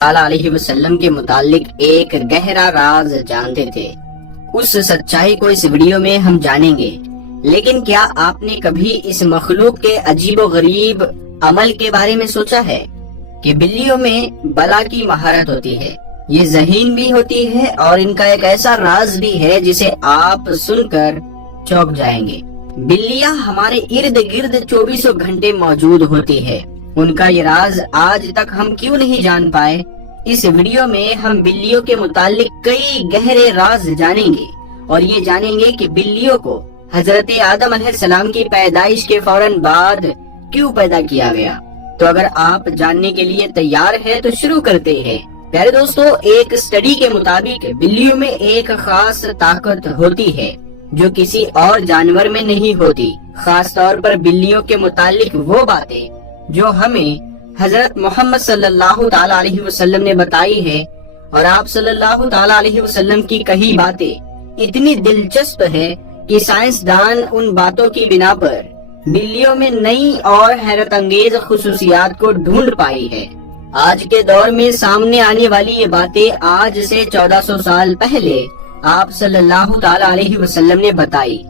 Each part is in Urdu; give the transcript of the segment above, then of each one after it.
علیہ وسلم کے متعلق ایک گہرا راز جانتے تھے۔ اس سچائی کو اس ویڈیو میں ہم جانیں گے، لیکن کیا آپ نے کبھی اس مخلوق کے عجیب و غریب عمل کے بارے میں سوچا ہے کہ بلیوں میں بلا کی مہارت ہوتی ہے، یہ ذہین بھی ہوتی ہے اور ان کا ایک ایسا راز بھی ہے جسے آپ سن کر چونک جائیں گے۔ بلیاں ہمارے ارد گرد 24 گھنٹے موجود ہوتی ہے، ان کا یہ راز آج تک ہم کیوں نہیں جان پائے؟ اس ویڈیو میں ہم بلیوں کے متعلق کئی گہرے راز جانیں گے اور یہ جانیں گے کہ بلیوں کو حضرت آدم علیہ السلام کی پیدائش کے فوراً بعد کیوں پیدا کیا گیا۔ تو اگر آپ جاننے کے لیے تیار ہے تو شروع کرتے ہیں۔ پیارے دوستو، ایک اسٹڈی کے مطابق بلیوں میں ایک خاص طاقت ہوتی ہے جو کسی اور جانور میں نہیں ہوتی، خاص طور پر بلیوں کے متعلق وہ باتیں جو ہمیں حضرت محمد صلی اللہ تعالی علیہ وسلم نے بتائی ہے، اور آپ صلی اللہ تعالی علیہ وسلم کی کہی باتیں اتنی دلچسپ ہے کہ سائنسدان ان باتوں کی بنا پر بلیوں میں نئی اور حیرت انگیز خصوصیات کو ڈھونڈ پائی ہے۔ آج کے دور میں سامنے آنے والی یہ باتیں آج سے 1400 سال پہلے آپ صلی اللہ تعالی علیہ وسلم نے بتائی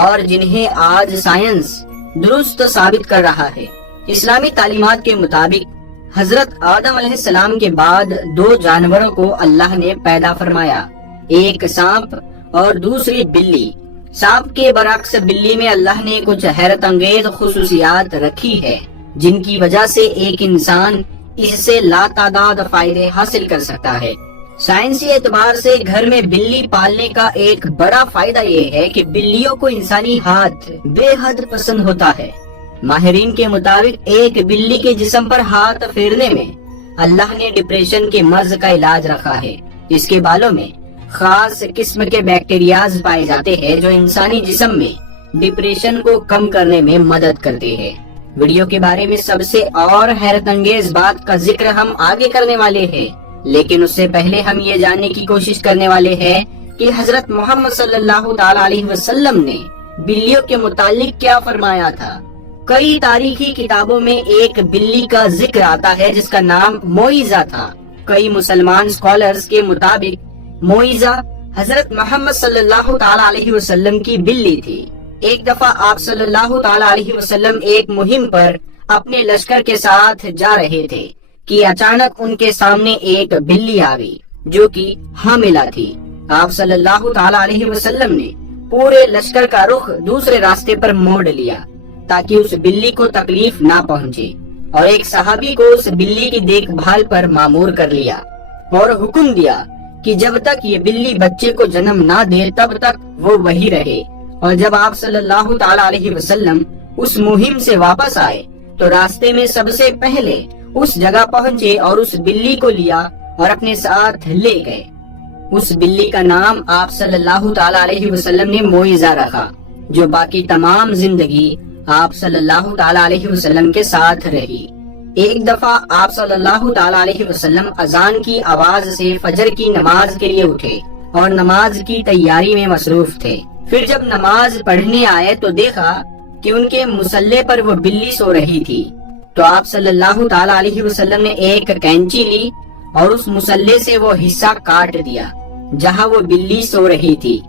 اور جنہیں آج سائنس درست ثابت کر رہا ہے۔ اسلامی تعلیمات کے مطابق حضرت آدم علیہ السلام کے بعد 2 جانوروں کو اللہ نے پیدا فرمایا، ایک سانپ اور دوسری بلی۔ سانپ کے برعکس بلی میں اللہ نے کچھ حیرت انگیز خصوصیات رکھی ہے جن کی وجہ سے ایک انسان اس سے لاتعداد فائدے حاصل کر سکتا ہے۔ سائنسی اعتبار سے گھر میں بلی پالنے کا ایک بڑا فائدہ یہ ہے کہ بلیوں کو انسانی ہاتھ بے حد پسند ہوتا ہے۔ ماہرین کے مطابق ایک بلی کے جسم پر ہاتھ پھیرنے میں اللہ نے ڈپریشن کے مرض کا علاج رکھا ہے۔ اس کے بالوں میں خاص قسم کے بیکٹیریاز پائے جاتے ہیں جو انسانی جسم میں ڈپریشن کو کم کرنے میں مدد کرتے ہیں۔ ویڈیو کے بارے میں سب سے اور حیرت انگیز بات کا ذکر ہم آگے کرنے والے ہیں، لیکن اس سے پہلے ہم یہ جاننے کی کوشش کرنے والے ہیں کہ حضرت محمد صلی اللہ تعالی علیہ وسلم نے بلیوں کے متعلق کیا فرمایا تھا۔ کئی تاریخی کتابوں میں ایک بلی کا ذکر آتا ہے جس کا نام موئزہ تھا۔ کئی مسلمان اسکالرز کے مطابق موئزہ حضرت محمد صلی اللہ تعالی علیہ وسلم کی بلی تھی۔ ایک دفعہ آپ صلی اللہ تعالی علیہ وسلم ایک مہم پر اپنے لشکر کے ساتھ جا رہے تھے کہ اچانک ان کے سامنے ایک بلی آ گئی جو کہ حاملہ تھی۔ آپ صلی اللہ تعالی علیہ وسلم نے پورے لشکر کا رخ دوسرے راستے پر موڑ لیا تاکہ اس بلی کو تکلیف نہ پہنچے، اور ایک صحابی کو اس بلی کی دیکھ بھال پر مامور کر لیا اور حکم دیا کہ جب تک یہ بلی بچے کو جنم نہ دے تب تک وہ وہی رہے۔ اور جب آپ صلی اللہ تعالی علیہ وسلم اس مہم سے واپس آئے تو راستے میں سب سے پہلے اس جگہ پہنچے اور اس بلی کو لیا اور اپنے ساتھ لے گئے۔ اس بلی کا نام آپ صلی اللہ تعالی علیہ وسلم نے موئزہ رکھا، جو باقی تمام زندگی آپ صلی اللہ تعالی علیہ وسلم کے ساتھ رہی۔ ایک دفعہ آپ صلی اللہ تعالی علیہ وسلم اذان کی آواز سے فجر کی نماز کے لیے اٹھے اور نماز کی تیاری میں مصروف تھے۔ پھر جب نماز پڑھنے آئے تو دیکھا کہ ان کے مصلے پر وہ بلی سو رہی تھی، تو آپ صلی اللہ تعالی علیہ وسلم نے ایک کینچی لی اور اس مصلے سے وہ حصہ کاٹ دیا جہاں وہ بلی سو رہی تھی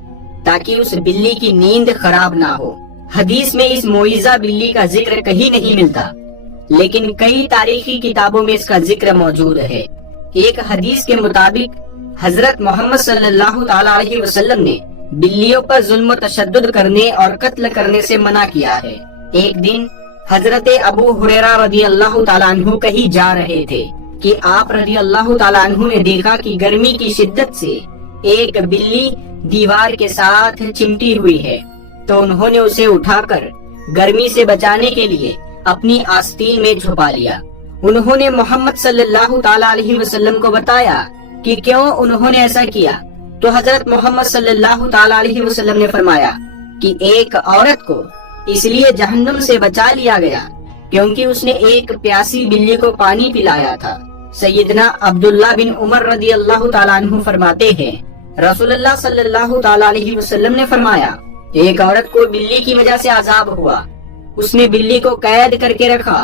تاکہ اس بلی کی نیند خراب نہ ہو۔ حدیث میں اس موئزہ بلی کا ذکر کہیں نہیں ملتا، لیکن کئی تاریخی کتابوں میں اس کا ذکر موجود ہے۔ ایک حدیث کے مطابق حضرت محمد صلی اللہ تعالی علیہ وسلم نے بلیوں پر ظلم و تشدد کرنے اور قتل کرنے سے منع کیا ہے۔ ایک دن حضرت ابو ہریرہ رضی اللہ تعالیٰ عنہ کہیں جا رہے تھے کہ آپ رضی اللہ تعالیٰ عنہ نے دیکھا کہ گرمی کی شدت سے ایک بلی دیوار کے ساتھ چمٹی ہوئی ہے، تو انہوں نے اسے اٹھا کر گرمی سے بچانے کے لیے اپنی آستین میں چھپا لیا۔ انہوں نے محمد صلی اللہ تعالیٰ علیہ وسلم کو بتایا کہ کیوں انہوں نے ایسا کیا، تو حضرت محمد صلی اللہ تعالیٰ علیہ وسلم نے فرمایا کہ ایک عورت کو اس لیے جہنم سے بچا لیا گیا کیونکہ اس نے ایک پیاسی بلی کو پانی پلایا تھا۔ سیدنا عبداللہ بن عمر رضی اللہ تعالیٰ عنہ فرماتے ہیں، رسول اللہ صلی اللہ تعالیٰ علیہ وسلم نے فرمایا، ایک عورت کو بلی کی وجہ سے عذاب ہوا، اس نے بلی کو قید کر کے رکھا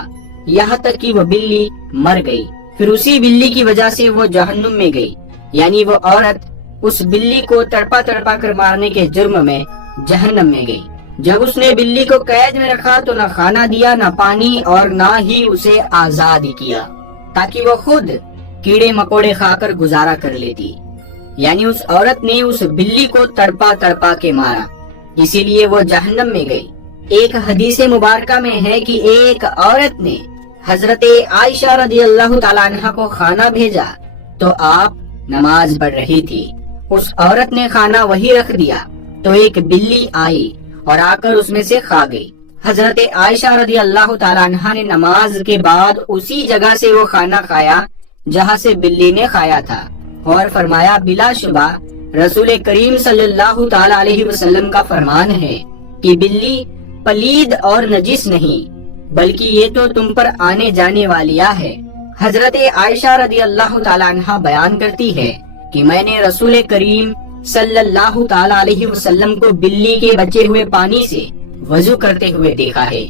یہاں تک کہ وہ بلی مر گئی۔ پھر اسی بلی کی وجہ سے وہ جہنم میں گئی، یعنی وہ عورت اس بلی کو تڑپا تڑپا کر مارنے کے جرم میں جہنم میں گئی۔ جب اس نے بلی کو قید میں رکھا تو نہ کھانا دیا، نہ پانی، اور نہ ہی اسے آزاد کیا تاکہ وہ خود کیڑے مکوڑے کھا کر گزارا کر لیتی، یعنی اس عورت نے اس بلی کو تڑپا تڑپا کے مارا، اسی لیے وہ جہنم میں گئی۔ ایک حدیث مبارکہ میں ہے کہ ایک عورت نے حضرت عائشہ رضی اللہ تعالیٰ عنہ کو کھانا بھیجا تو آپ نماز پڑھ رہی تھی، اس عورت نے کھانا وہی رکھ دیا تو ایک بلی آئی اور آ کر اس میں سے کھا گئی۔ حضرت عائشہ رضی اللہ تعالیٰ عنہ نے نماز کے بعد اسی جگہ سے وہ کھانا کھایا جہاں سے بلی نے کھایا تھا، اور فرمایا بلا شبہ رسول کریم صلی اللہ تعالیٰ علیہ وسلم کا فرمان ہے کہ بلی پلید اور نجس نہیں بلکہ یہ تو تم پر آنے جانے والیا ہے۔ حضرت عائشہ رضی اللہ تعالیٰ عنہ بیان کرتی ہے کہ میں نے رسول کریم صلی اللہ تعالیٰ علیہ وسلم کو بلی کے بچے ہوئے پانی سے وضو کرتے ہوئے دیکھا ہے۔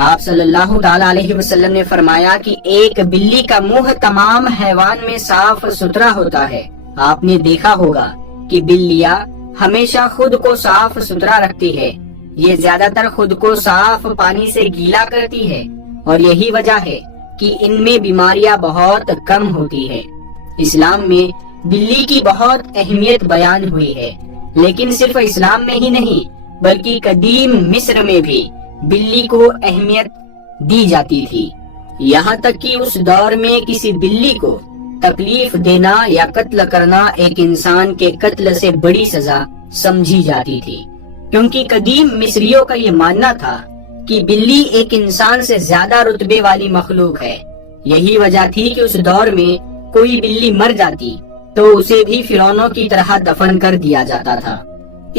آپ صلی اللہ تعالیٰ علیہ وسلم نے فرمایا کہ ایک بلی کا منہ تمام حیوان میں صاف ستھرا ہوتا ہے۔ آپ نے دیکھا ہوگا کہ بلیاں ہمیشہ خود کو صاف ستھرا رکھتی ہے، یہ زیادہ تر خود کو صاف پانی سے گیلا کرتی ہے، اور یہی وجہ ہے کہ ان میں بیماریاں بہت کم ہوتی ہے۔ اسلام میں بلی کی بہت اہمیت بیان ہوئی ہے، لیکن صرف اسلام میں ہی نہیں بلکہ قدیم مصر میں بھی بلی کو اہمیت دی جاتی تھی، یہاں تک کہ اس دور میں کسی بلی کو تکلیف دینا یا قتل کرنا ایک انسان کے قتل سے بڑی سزا سمجھی جاتی تھی، کیونکہ قدیم مصریوں کا یہ ماننا تھا کہ بلی ایک انسان سے زیادہ رتبے والی مخلوق ہے۔ یہی وجہ تھی کہ اس دور میں کوئی بلی مر جاتی تو اسے بھی فرعونوں کی طرح دفن کر دیا جاتا تھا۔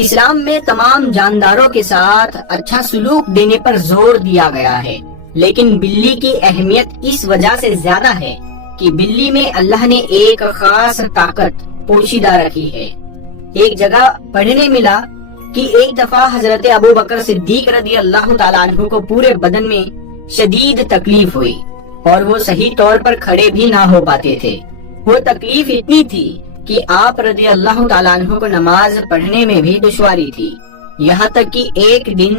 اسلام میں تمام جانداروں کے ساتھ اچھا سلوک دینے پر زور دیا گیا ہے، لیکن بلی کی اہمیت اس وجہ سے زیادہ ہے کہ بلی میں اللہ نے ایک خاص طاقت پوشیدہ رکھی ہے۔ ایک جگہ پڑھنے ملا کہ ایک دفعہ حضرت ابو بکر صدیق رضی اللہ تعالیٰ عنہ کو پورے بدن میں شدید تکلیف ہوئی اور وہ صحیح طور پر کھڑے بھی نہ ہو پاتے تھے۔ وہ تکلیف اتنی تھی کہ آپ رضی اللہ تعالیٰ عنہ کو نماز پڑھنے میں بھی دشواری تھی، یہاں تک کہ ایک دن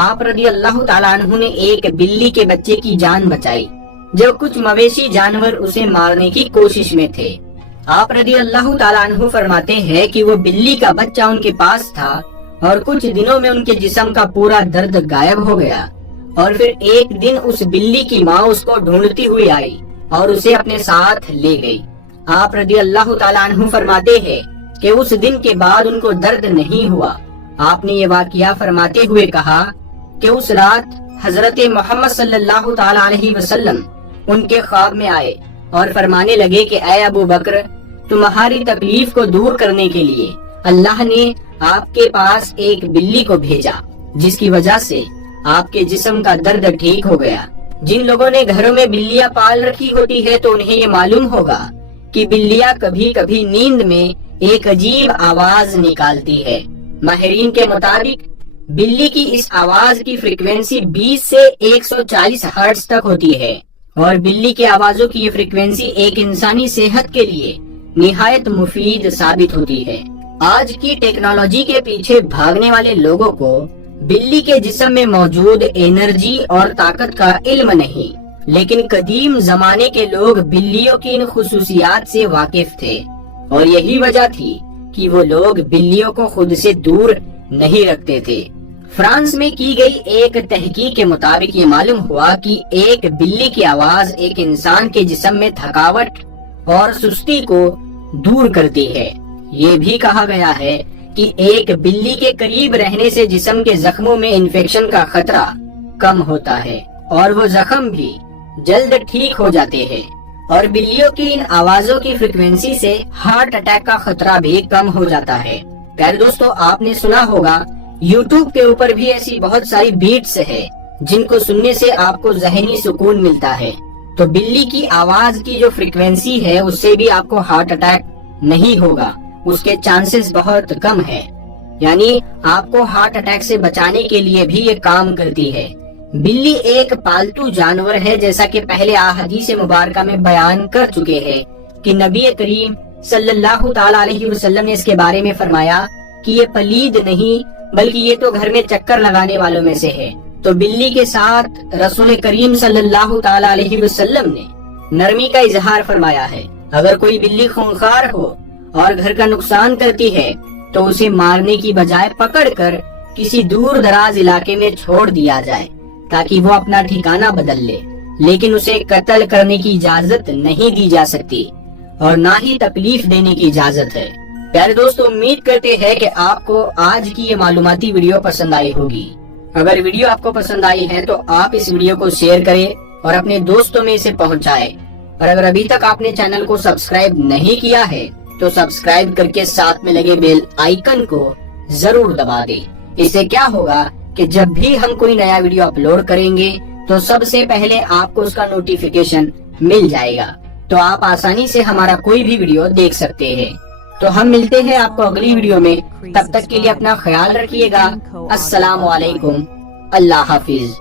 آپ رضی اللہ تعالیٰ عنہ نے ایک بلی کے بچے کی جان بچائی جب کچھ مویشی جانور اسے مارنے کی کوشش میں تھے۔ آپ رضی اللہ تعالیٰ عنہ فرماتے ہیں کہ وہ بلی کا بچہ ان کے پاس تھا اور کچھ دنوں میں ان کے جسم کا پورا درد غائب ہو گیا، اور پھر ایک دن اس بلی کی ماں اس کو ڈھونڈتی ہوئی آئی اور اسے اپنے ساتھ لے گئی۔ آپ رضی اللہ تعالیٰ عنہ فرماتے ہیں کہ اس دن کے بعد ان کو درد نہیں ہوا۔ آپ نے یہ واقعہ فرماتے ہوئے کہا کہ اس رات حضرت محمد صلی اللہ تعالیٰ علیہ وسلم ان کے خواب میں آئے اور فرمانے لگے کہ اے ابو بکر، تمہاری تکلیف کو دور کرنے کے لیے اللہ نے آپ کے پاس ایک بلی کو بھیجا، جس کی وجہ سے آپ کے جسم کا درد ٹھیک ہو گیا۔ جن لوگوں نے گھروں میں بلیاں پال رکھی ہوتی ہے تو انہیں یہ معلوم ہوگا کہ بلیاں کبھی کبھی نیند میں ایک عجیب آواز نکالتی ہے۔ ماہرین کے مطابق بلی کی اس آواز کی فریکوینسی 20 سے 140 ہرٹز تک ہوتی ہے، اور بلی کے آوازوں کی یہ فریکوینسی ایک انسانی صحت کے لیے نہایت مفید ثابت ہوتی ہے۔ آج کی ٹیکنالوجی کے پیچھے بھاگنے والے لوگوں کو بلی کے جسم میں موجود انرجی اور طاقت کا علم نہیں، لیکن قدیم زمانے کے لوگ بلیوں کی ان خصوصیات سے واقف تھے، اور یہی وجہ تھی کہ وہ لوگ بلیوں کو خود سے دور نہیں رکھتے تھے۔ فرانس میں کی گئی ایک تحقیق کے مطابق یہ معلوم ہوا کہ ایک بلی کی آواز ایک انسان کے جسم میں تھکاوٹ اور سستی کو دور کرتی ہے۔ یہ بھی کہا گیا ہے کہ ایک بلی کے قریب رہنے سے جسم کے زخموں میں انفیکشن کا خطرہ کم ہوتا ہے اور وہ زخم بھی جلد ٹھیک ہو جاتے ہیں، اور بلیوں کی ان آوازوں کی فریکوینسی سے ہارٹ اٹیک کا خطرہ بھی کم ہو جاتا ہے۔ پیارے دوستو، آپ نے سنا ہوگا یوٹیوب کے اوپر بھی ایسی بہت ساری بیٹس ہے جن کو سننے سے آپ کو ذہنی سکون ملتا ہے، تو بلی کی آواز کی جو فریکوینسی ہے اس سے بھی آپ کو ہارٹ اٹیک نہیں ہوگا، اس کے چانسز بہت کم ہے، یعنی آپ کو ہارٹ اٹیک سے بچانے کے لیے بھی یہ کام کرتی ہے۔ بلی ایک پالتو جانور ہے، جیسا کہ پہلے احادیث مبارکہ میں بیان کر چکے ہیں کہ نبی کریم صلی اللہ تعالی علیہ وسلم نے اس کے بارے میں فرمایا کہ یہ پلید نہیں بلکہ یہ تو گھر میں چکر لگانے والوں میں سے ہے۔ تو بلی کے ساتھ رسول کریم صلی اللہ تعالی علیہ وسلم نے نرمی کا اظہار فرمایا ہے۔ اگر کوئی بلی خونخوار ہو اور گھر کا نقصان کرتی ہے تو اسے مارنے کی بجائے پکڑ کر کسی دور دراز علاقے میں چھوڑ دیا جائے تاکہ وہ اپنا ٹھکانہ بدل لے، لیکن اسے قتل کرنے کی اجازت نہیں دی جا سکتی اور نہ ہی تکلیف دینے کی اجازت ہے۔ پیارے دوستو، امید کرتے ہیں کہ آپ کو آج کی یہ معلوماتی ویڈیو پسند آئی ہوگی۔ اگر ویڈیو آپ کو پسند آئی ہے تو آپ اس ویڈیو کو شیئر کریں اور اپنے دوستوں میں اسے پہنچائیں، اور اگر ابھی تک آپ نے چینل کو سبسکرائب نہیں کیا ہے تو سبسکرائب کر کے ساتھ میں لگے بیل آئیکن کو ضرور دبا دیں۔ اس سے کیا ہوگا کہ جب بھی ہم کوئی نیا ویڈیو اپلوڈ کریں گے تو سب سے پہلے آپ کو اس کا نوٹیفیکیشن مل جائے گا، تو آپ آسانی سے ہمارا کوئی بھی ویڈیو دیکھ سکتے ہیں۔ تو ہم ملتے ہیں آپ کو اگلی ویڈیو میں، تب تک کے لیے اپنا خیال رکھیے گا۔ السلام علیکم، اللہ حافظ۔